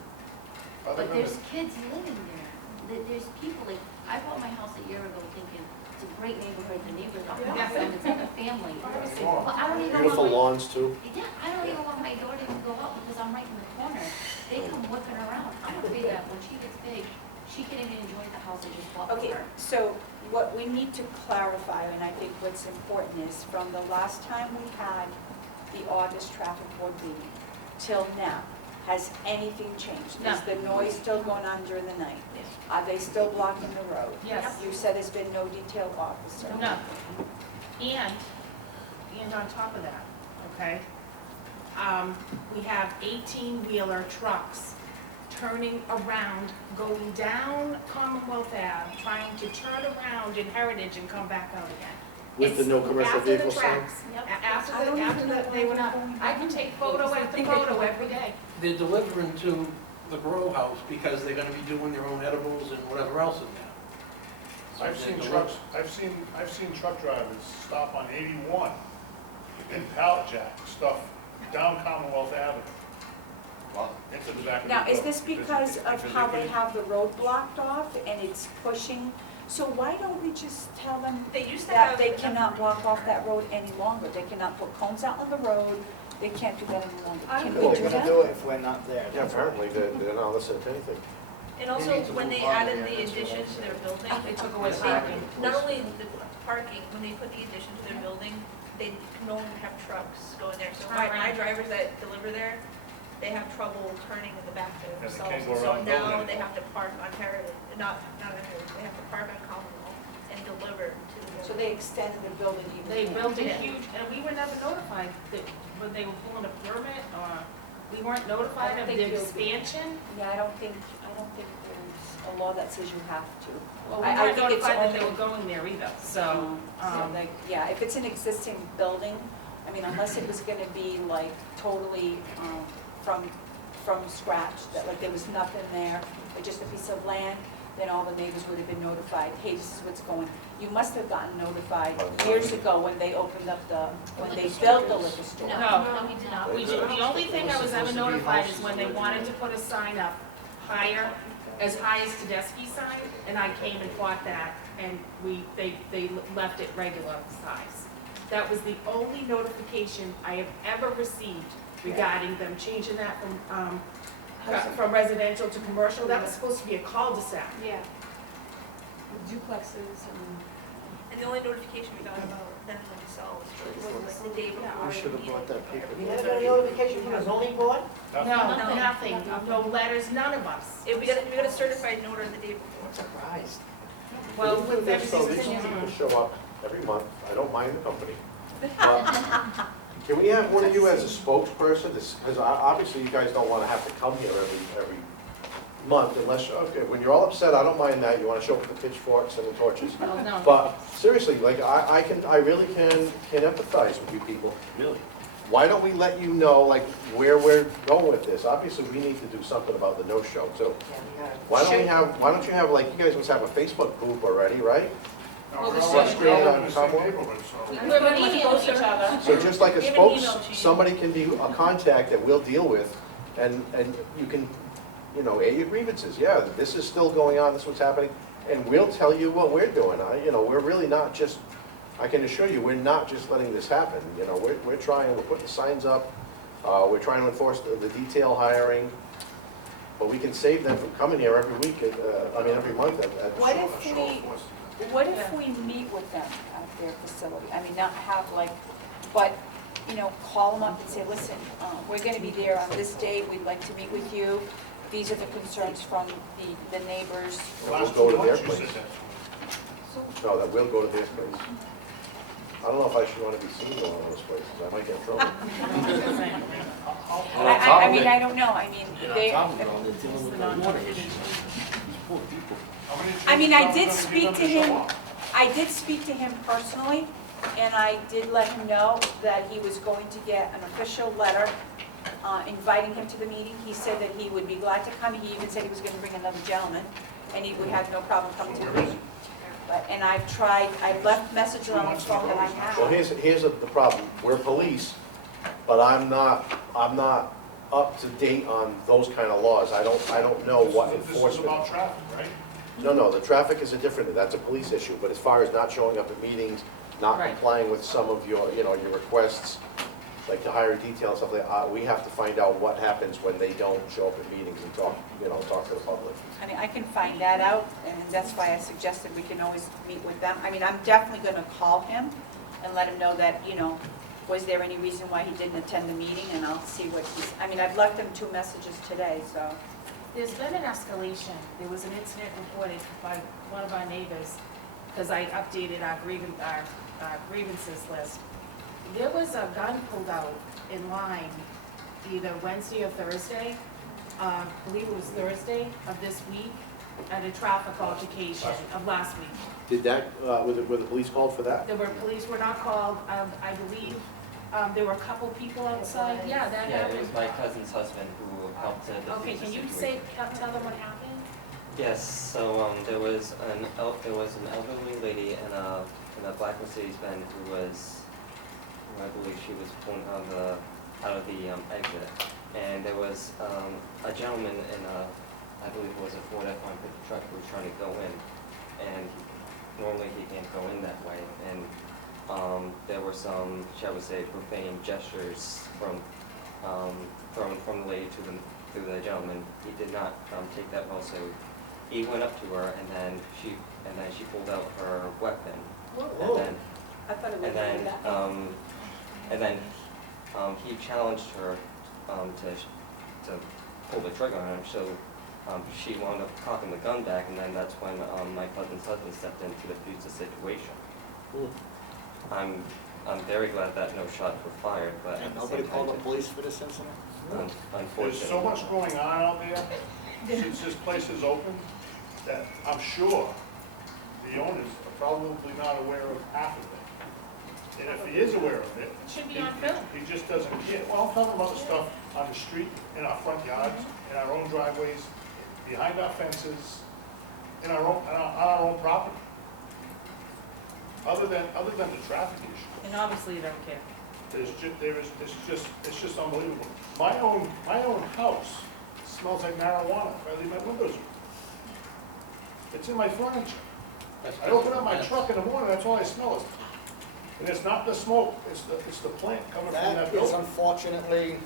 Other But than there's the- kids living there. There's people, like, I bought my house a year ago thinking, it's a great neighborhood, the neighbors are Yeah. awesome, it's like a family. Wow. But I don't even Beautiful want lawns too. yeah, I don't even want my daughter to go out because I'm right in the corner. They come whipping around. I'm afraid that when she gets big, she can't even enjoy the house and just walk Okay, over. so what we need to clarify, and I think what's important is, from the last time we had the August traffic board meeting till now, has anything changed? No. Is the noise still going on during the night? Yes. Are they still blocking the road? Yes. You said there's been no detailed officer? No. And on top of that, okay, we have 18-wheeler trucks turning around, going down Commonwealth Ave, trying to turn around in Heritage and come back out again. With the no It's commercial after the vehicle sign? tracks. After the, they went up, I can take photo after photo every day. They're delivering to the grow house because they're gonna be doing their own edibles and whatever else in there. So I've they're seen delivering. trucks, I've seen truck drivers stop on 81 and pallet jack stuff down Commonwealth Avenue. Into the back of the Now, is building. this because of Because how they couldn't- have the road blocked off and it's pushing? So why don't we just tell them They used to that have. they cannot block off that road any longer? They cannot put cones out on the road, they can't do that any longer. Can Well, we they're do gonna that? do it if we're not there. Yeah, apparently, they're not listening to anything. And also, need to when they move on added there, the that's what addition I'm to their saying. building, They took away they- parking. not only the parking, when they put the addition to their building, they no longer have trucks going there. So my Turn around. drivers that deliver there, they have trouble turning in the back there they themselves. can't go So around building now they anymore. have to park on Heritage, not on Heritage, they have to park on Commonwealth and deliver to the building. So they extended the building even They more. built a huge, and we were never notified that when they were pulling a permit, or we weren't notified of the expansion. Yeah, I don't think there's a law that says you have to. Well, we I weren't think it's notified that they only- were going there either, so, Like, yeah, if it's an existing building, I mean, unless it was gonna be like totally, from scratch, that like there was nothing there, but just a piece of land, then all the neighbors would have been notified, hey, this is what's going. You must have gotten notified years ago when they opened up when they built the liquor store. No. we did not. the only thing I was ever notified is when they wanted to put a sign up higher, as high as Tedeschi's sign, and I came and fought that, and they left it regular size. That was the only notification I have ever received regarding them changing that from residential to commercial. That was supposed to be a cul-de-sac. yeah. Duplexes and. And the only notification we got about them themselves was like the day before. We should have the brought that paper. You never got a notification from the zoning board? No, nothing, no letters, none of us. We got a certified note the day before. Surprised. Well, We do with this, so everything these that's people show up every month, I don't mind the company. Can we have one of you as a spokesperson, because obviously you guys don't want to have to come here every month unless, okay, when you're all upset, I don't mind that, you want to show up with the pitchforks and the torches. Well, no. But seriously, like, I really can empathize with you people. Really? why don't we let you know, like, where we're going with this? Obviously, we need to do something about the no-show, too. Why don't you have, like, you guys must have a Facebook group already, right? No, Well, we're we all should. we're all in the same neighborhood, so. We've been emailing each other. So just like a We have an email spokes, chain. somebody can be a contact that we'll deal with, and you can, you know, air your grievances, yeah, this is still going on, this is what's happening, and we'll tell you what we're doing, you know, we're really not just, I can assure you, we're not just letting this happen, you know, we're trying, we're putting signs up, we're trying to enforce the detail hiring, but we can save them from coming here every week, every month at What if we meet with them at their facility? I mean, not have like, but, you know, call them up and say, listen, we're gonna be there on this date, we'd like to meet with you. These are the concerns from the neighbors. We'll go to their place. No, that will go to their place. I don't know if I should want to be seen in one of those places, I might get in trouble. I mean, I don't know, I mean, they, I mean, I did speak to him personally, and I did let him know that he was going to get an official letter inviting him to the meeting. He said that he would be glad to come. He even said he was going to bring another gentleman, and he would have no problem coming to the meeting. And I've left messages on the phone that I have. Well, here's the problem, we're police, but I'm not up to date on those kind of laws. I don't know what This is enforcement. about traffic, right? No, the traffic is a different, that's a police issue, but as far as not showing up at meetings, not Right. complying with some of your, you know, your requests, like to hire detail and stuff like that, we have to find out what happens when they don't show up at meetings and talk to the public. I mean, I can find that out, and that's why I suggested we can always meet with them. I mean, I'm definitely gonna call him and let him know that, you know, was there any reason why he didn't attend the meeting, and I'll see what he's, I mean, I've left him 2 messages today, so. There's been an escalation. There was an incident reported by one of our neighbors, because I updated our grievances list. There was a gun pulled out in line either Wednesday or Thursday, I believe it was Thursday of this week, at a traffic altercation of last week. Did that, were the police called for that? Police were not called, I believe, there were a couple people outside, yeah, that Yeah, it happened. was my cousin's husband who helped to Okay, defuse the can you situation. tell them what happened? Yes, so there was an elderly lady in a black Mercedes-Benz who I believe she was pulling out of the exit, and there was a gentleman in I believe it was a Ford F-150 truck who was trying to go in, and normally he can't go in that way, and there were some, shall we say, profane gestures from the lady to the gentleman. He did not take that well, so he went up to her, and then she pulled out her weapon, and then I thought it and would then be that. he challenged her to pull the trigger on him, so she wound up cocking the gun back, and then that's when my cousin's husband stepped in to defuse the situation. I'm very glad that no shots were fired, but at And the nobody same called time, the police for this incident? unfortunately. There's so much going on out there, since this place is open, that I'm sure the owners are probably not aware of half of it. And if he is aware of it. It should be on film. He just doesn't care. Well, I'm talking about the stuff on the street, in our front yards, in our own driveways, behind our fences, on our own property. Other than the traffic issue. And obviously you don't care. It's just unbelievable. My own house smells like marijuana if I leave my windows open. It's in my furniture. I open up my truck in the morning, that's all I smell is. And it's not the smoke, it's the plant coming from that That is building. unfortunately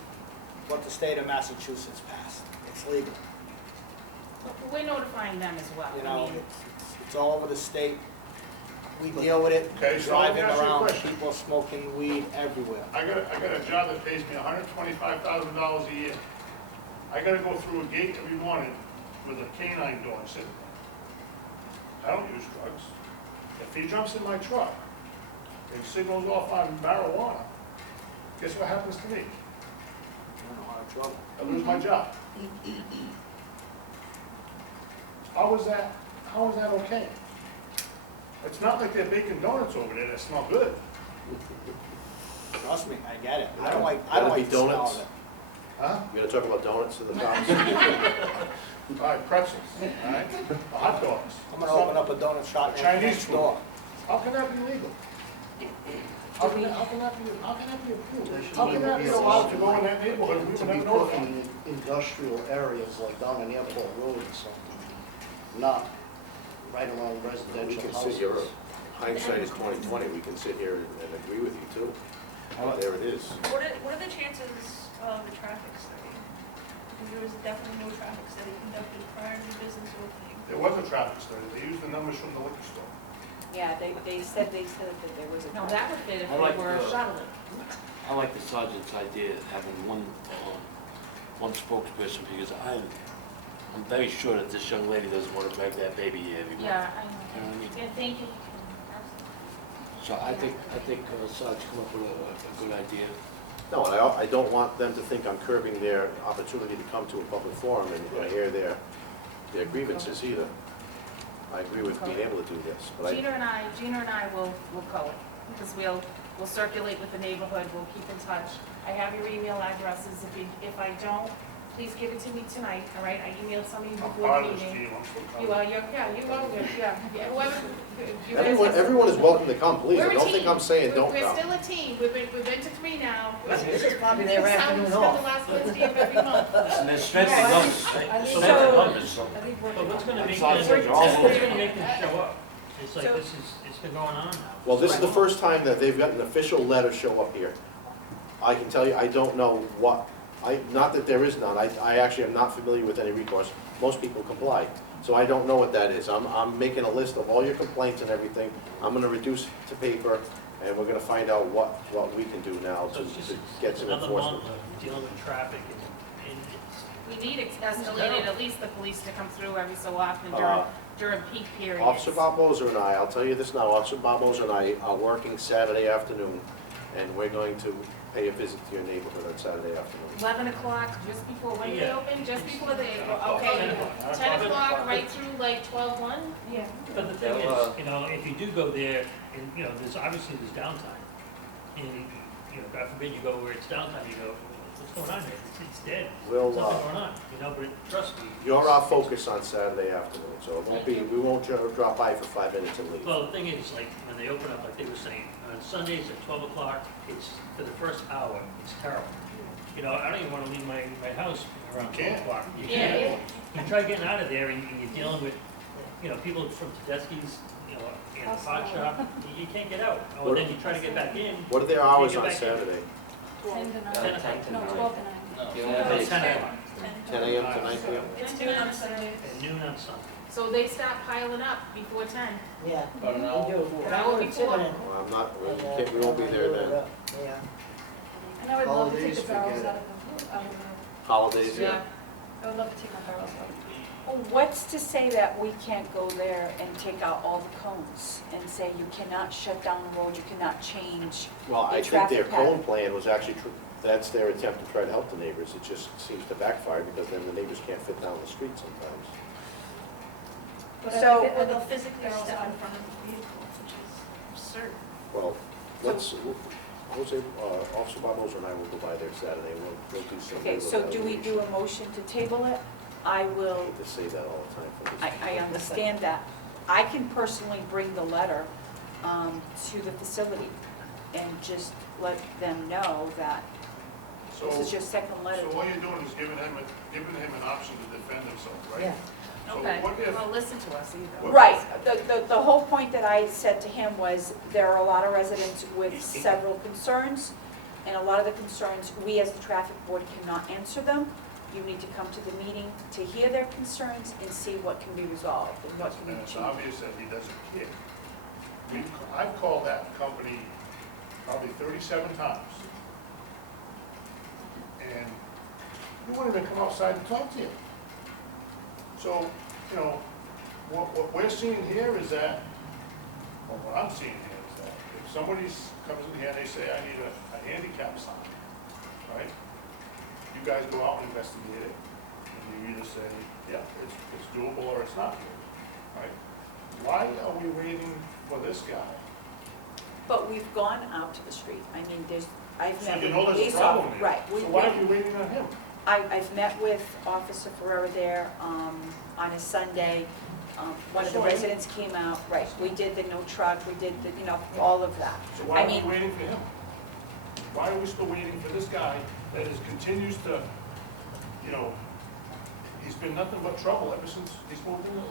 what the state of Massachusetts passed. It's legal. We're notifying them as well. You I know, mean, it's all over the state. We deal with it, Okay, so let me driving ask you a around, question. people smoking weed everywhere. I got a job that pays me $125,000 a year. I gotta go through a gate every morning with a canine dog sitting there. I don't use drugs. If he jumps in my truck and signals off on marijuana, guess what happens to me? You're in a lot of trouble. I lose my job. How is that okay? It's not like they're baking donuts over there that smell good. Trust me, I get it. I don't Gotta be like the smell donuts. of it. Huh? You gonna talk about donuts to the cops? All right, pretzels, all right, hot dogs. I'm gonna open up a donut shop Chinese next food. door. How can that be legal? How can that be approved? How can that be allowed to go in that neighborhood? We To would be have no. put in industrial areas like down on Airport Road or something, not right along We residential can houses. sit here, hindsight is 20/20, we can sit here and agree with you too. There it is. What are the chances of a traffic study? Because there was definitely no traffic study conducted prior to the business opening. There was a traffic study, they used the numbers from the liquor store. Yeah, they said that there was a. No, that would fit if I they like were the- shuttling. I like the sergeant's idea of having one spokesperson, because I'm very sure that this young lady doesn't want to drag that baby here every month. Yeah, I You know know. what I mean? Yeah, thank you. So I think Sarge come up with a good idea. No, and I don't want them to think I'm curbing their opportunity to come to a public forum and hear their grievances either. I agree with being able to do this, but I, Gina and I will go it, because we'll circulate with the neighborhood, we'll keep in touch. I have your email addresses, if I don't, please give it to me tonight, all right? I emailed some of you I'm before part the of this meeting. team, I'm still You coming. are, yeah, whoever, you guys. everyone is welcome to come, please. I We're a don't think team. I'm saying don't We're come. still a team, we've been to 3 now. This is probably This is how we spend the last Wednesday of every month. And there's strength in numbers, right? I think Strength in so. numbers, so. But what's gonna make Sarge them, says you're all what's over. gonna make them show up? It's like, So- it's been going on now. Well, this is the first time that they've got an official letter show up here. I can tell you, I don't know what, not that there is none, I actually am not familiar with any recourse. Most people comply, so I don't know what that is. I'm making a list of all your complaints and everything. I'm gonna reduce it to paper, and we're gonna find out what we can do now So to it's just to get some another enforcement. month of dealing with traffic and it's, We need escalated, at least the police to come through every so often Uh, during peak periods. Officer Barboza and I'll tell you this now, Officer Barboza and I are working Saturday afternoon, and we're going to pay a visit to your neighborhood on Saturday afternoon. 11 o'clock, just before, when they Yeah. open, just before they, 10 o'clock. okay, 10 10 o'clock. o'clock, right through like 12:01? Yeah. but the thing Yeah, is, you know, if you do go there, and, you know, there's downtime. And, you know, God forbid you go where it's downtime, you go, what's going on here? It's dead. We'll, There's nothing going on, you know, but trust me. You're our focus on Saturday afternoon, so it won't be, we won't drop by for 5 minutes and leave. Well, the thing is, like, when they open up, like they were saying, on Sundays at 12 o'clock, it's, for the first hour, it's terrible. You know, I don't even wanna leave my house around 12 o'clock. You Yeah, can't. You try getting out of there and you're dealing with, you know, people from Tedeschi's, you know, and the pot shop, you can't get out. Oh, and then you try to get back in. What are their hours Can't on get back in. Saturday? 10 to 9. 10 to No, 9. 12 to 9. You No, don't have it's any- 10 o'clock. 10 a.m. to 9 p.m.? It's noon on Sunday. And noon on Sunday. So they start piling up before 10. Yeah. About an hour. An hour before. Well, I'm not, we won't be there then. Yeah. And I would love to take Holidays, the barrels forget out of the, Holidays, yeah. I would love to take my barrels out. Well, what's to say that we can't go there and take out all the cones and say you cannot shut down the road, you cannot change? Well, I the think their traffic pattern? cone plan was actually, that's their attempt to try to help the neighbors. It just seems to backfire because then the neighbors can't fit down the street sometimes. But So- I think Or that they'll the physically barrels step out in of- front of the vehicle, which is absurd. Well, Jose, Officer Barboza and I will go by there Saturday, we'll do some. Okay, so do we do a motion to table it? I I will, hate to say that all the time for this. I understand that. I can personally bring the letter to the facility and just let them know that So, this is your second letter. so all you're doing is giving him an option to defend himself, right? Yeah. So Okay, what if, well, listen to us either. Right, the whole point that I said to him was, there are a lot of residents with several concerns, and a lot of the concerns, we as the traffic board cannot answer them. You need to come to the meeting to hear their concerns and see what can be resolved and what can and be it's achieved. obvious that he doesn't care. I've called that company probably 37 times. And you wouldn't even come outside and talk to you. So, you know, what we're seeing here is that, well, what I'm seeing here is that if somebody comes in here and they say, I need a handicap sign, right? You guys go out and investigate it, and you either say, yeah, it's doable or it's not doable, right? Why are we waiting for this guy? But we've gone out to the street. I mean, there's I've So met you with know there's a police problem officers, there. right. So why are you waiting on him? I've met with Officer Ferrera there, on a Sunday. One of the So I- residents came out, right, we did the no truck, we did the, all of that. So why I are we mean, waiting for him? Why are we still waiting for this guy that is, continues to, he's been nothing but trouble ever since he's moved in the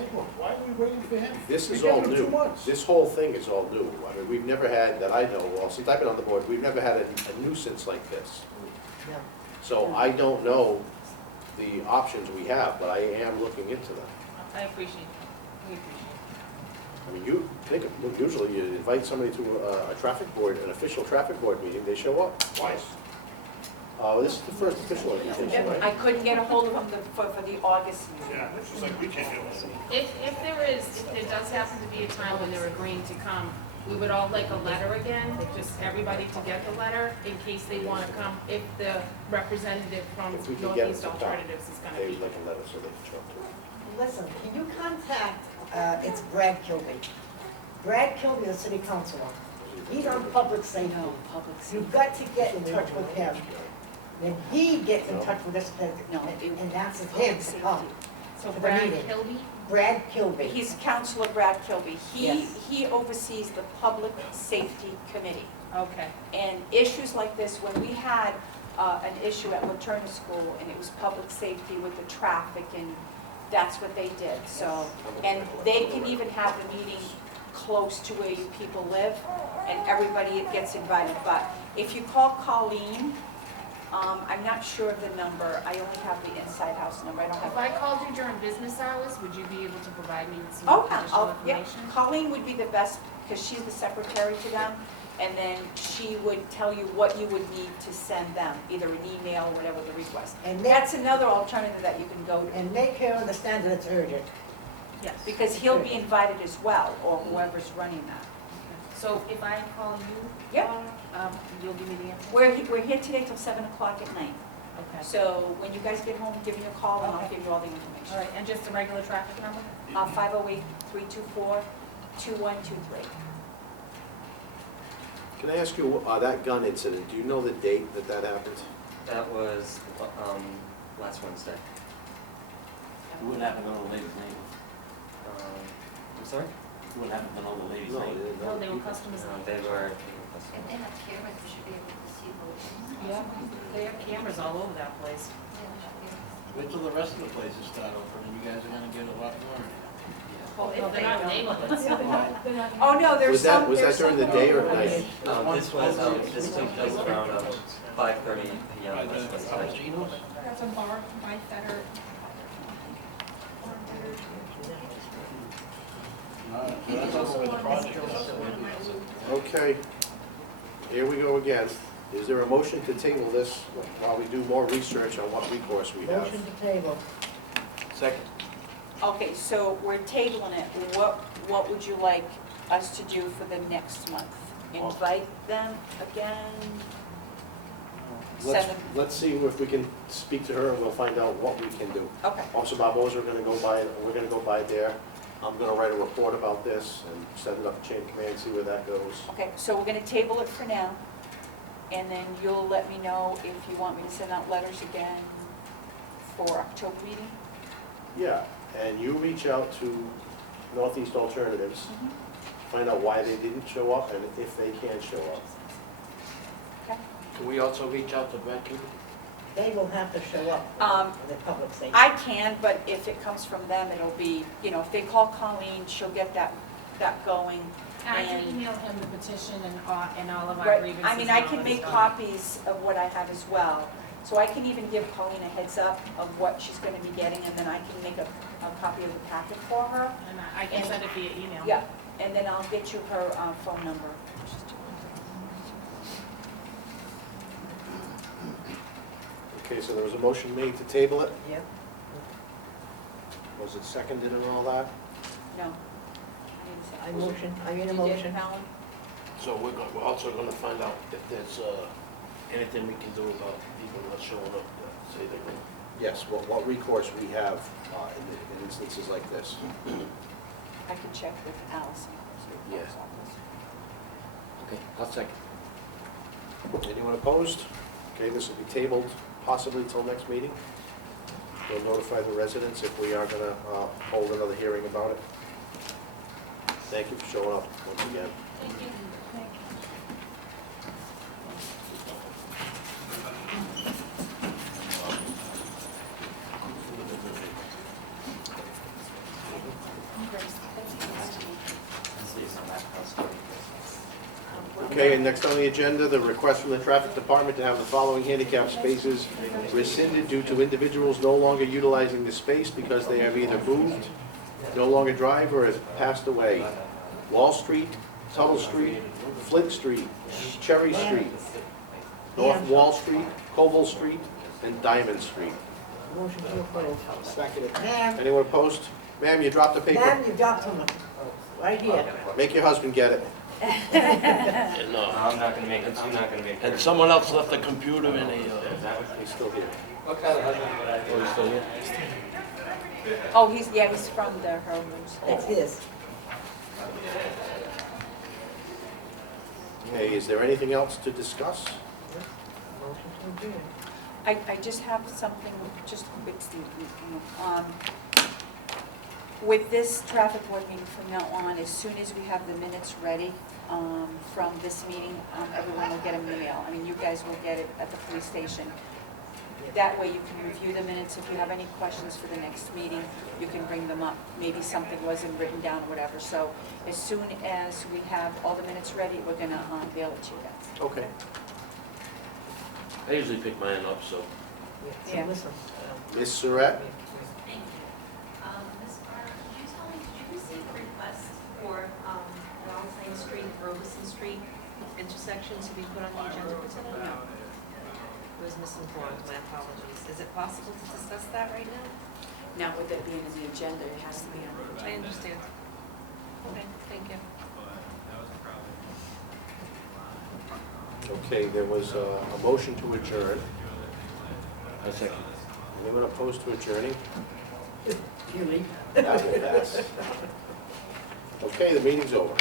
neighborhood. Why are we waiting for him? This We is gave all him new. 2 months. This whole thing is all new. I mean, we've never had, that I know, well, since I've been on the board, we've never had a nuisance like this. So I don't know the options we have, but I am looking into them. I appreciate it. We appreciate it. I mean, you think, usually you invite somebody to a traffic board, an official traffic board meeting, they show up. Twice. This is the first official invitation, I right? couldn't get a hold of him for the August meeting. Yeah, it's just like we can't do it. If there does happen to be a time when they're agreeing to come, we would all like a letter again, just everybody to get the letter in case they want to come, if the representative from If we can get Northeast them to come, Alternatives is going to they be. would like a letter so they can show up to it. Listen, can you contact, it's Brad Kilby. Brad Kilby, the city councilor. He's on public safety. No, public safety. You've got to get in touch with him. Then he gets in touch with us, No, and that's him to come. So to the Brad meeting. Kilby? Brad Kilby. He's Counselor Brad Kilby. Yes. He oversees the Public Safety Committee. Okay. And issues like this, when we had an issue at Laterna School, and it was public safety with the traffic, and that's what they did, so. And they can even have the meeting close to where you people live, and everybody gets invited. But if you call Colleen, I'm not sure of the number, I only have the inside house number, I don't have. If I called you during business hours, would you be able to provide me with some Oh, yeah, additional yeah, information? Colleen would be the best, because she's the secretary to them, and then she would tell you what you would need to send them, either an email or whatever the request. And That's another alternative that you can go to, And make her understand that it's urgent. Yes. because he'll be invited as well, or whoever's running that. So if I call you? Yep. You'll give me the answer? We're here today till 7 o'clock at night, Okay. so when you guys get home, give me a call, and I'll Okay. give you all the All information. right, and just a regular traffic number? 508-324-2123. Can I ask you, that gun incident, do you know the date that that happened? That was, last Wednesday. What happened to the lady's name? I'm sorry? What happened to the lady's No, name? they didn't No, know. they were customers. They were, If they have cameras, we should be able to see who. Yeah, they have cameras all over that place. Wait till the rest of the places start opening, you guys are gonna get a lot more. Well, no, they're not neighborhoods. Oh, no, there's Was that, some, was there's that during the some- day or at night? this took place around 5:30 PM last Wednesday. That's a bar, my better. That's also where the project is. Okay, here we go again. Is there a motion to table this while we do more research on what recourse we have? Motion to table. Second. Okay, so we're tabling it. What would you like us to do for the next month? Invite them again? Let's, 7? let's see if we can speak to her and we'll find out what we can do. Okay. Officer Barbosa, we're gonna go by there. I'm gonna write a report about this and send it up the chain of command, see where that goes. Okay, so we're gonna table it for now, and then you'll let me know if you want me to send out letters again for October meeting? Yeah, and you reach out to Northeast Alternatives, find out why they didn't show up and if they can show up. Okay. Can we also reach out to Becky? They will have to show up for the public safety. I can, but if it comes from them, it'll be, if they call Colleen, she'll get that going. And I can And- email him the petition and all of our Right, grievances. I mean, and I all can that make stuff. copies of what I have as well. So I can even give Colleen a heads up of what she's gonna be getting, and then I can make a copy of the packet for her. And I can send it via email. Yeah, and then I'll get you her phone number. Okay, so there was a motion made to table it. Yep. Was it seconded and all that? No. I motion, I need a You did, motion. Helen? So we're also gonna find out if there's, anything we can do about people not showing up, say they will. Yes, what recourse we have in instances like this. I can check with Allison. Yeah. Okay, I'll second. Anyone opposed? Okay, this will be tabled possibly till next meeting. We'll notify the residents if we are gonna hold another hearing about it. Thank you for showing up once again. Thank you. Okay, and next on the agenda, the request from the traffic department to have the following handicap spaces rescinded due to individuals no longer utilizing the space because they have either moved, no longer drive, or has passed away. Wall Street, Tuttle Street, Flint Street, Cherry Street, North Wall Street, Cobble Street, and Diamond Street. Motion to approve. Seconded. Ma'am, Anyone opposed? Ma'am, you dropped the paper. ma'am, you dropped them, right here. Make your husband get it. And, I'm not gonna make, I'm not gonna make. and someone else left the computer in a, He's still here. What kind of husband would I be? oh, he's still here? Oh, he's from the Hermans. It's his. Okay, is there anything else to discuss? Motion to adjourn. I just have something, just quick, Steve. With this traffic board meeting from now on, as soon as we have the minutes ready from this meeting, everyone will get a mail. I mean, you guys will get it at the police station. That way you can review the minutes. If you have any questions for the next meeting, you can bring them up. Maybe something wasn't written down or whatever. So as soon as we have all the minutes ready, we're gonna mail it to you guys. Okay. I usually pick mine up, so. Yeah. Ms. Surratt? Ms. Barr, could you tell me, did you receive a request for Valentine Street, Robeson Street intersection to be put on the agenda for today? No. It was misinformed, my apologies. Is it possible to discuss that right now? Now, with it being in the agenda, it has to be on the agenda. I understand. Okay, thank you. Okay, there was a motion to adjourn. A second. Anyone opposed to adjourning? You leave. That will pass. Okay, the meeting's over.